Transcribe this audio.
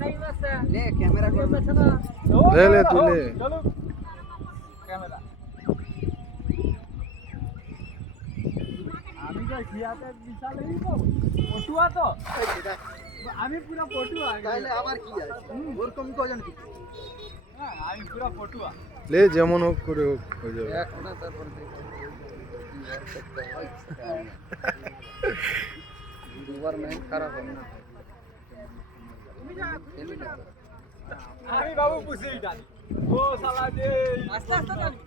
ले कैमरा कर ले ले तू ले चलो कैमरा আমি তো খিয়াতে বিশাল এই তো পটুয়া তো আমি পুরো পটুয়া তাহলে আবার কি আছে ওরকম কজন কি হ্যাঁ আমি পুরো পটুয়া ले যেমন হোক করে হোক হয়ে যাবে এক না তারপর দুবার ম্যাচ খারাপ হবে না আমি বাবু পুষেই ডালি ও শালা দে আস্তে আস্তে ডালি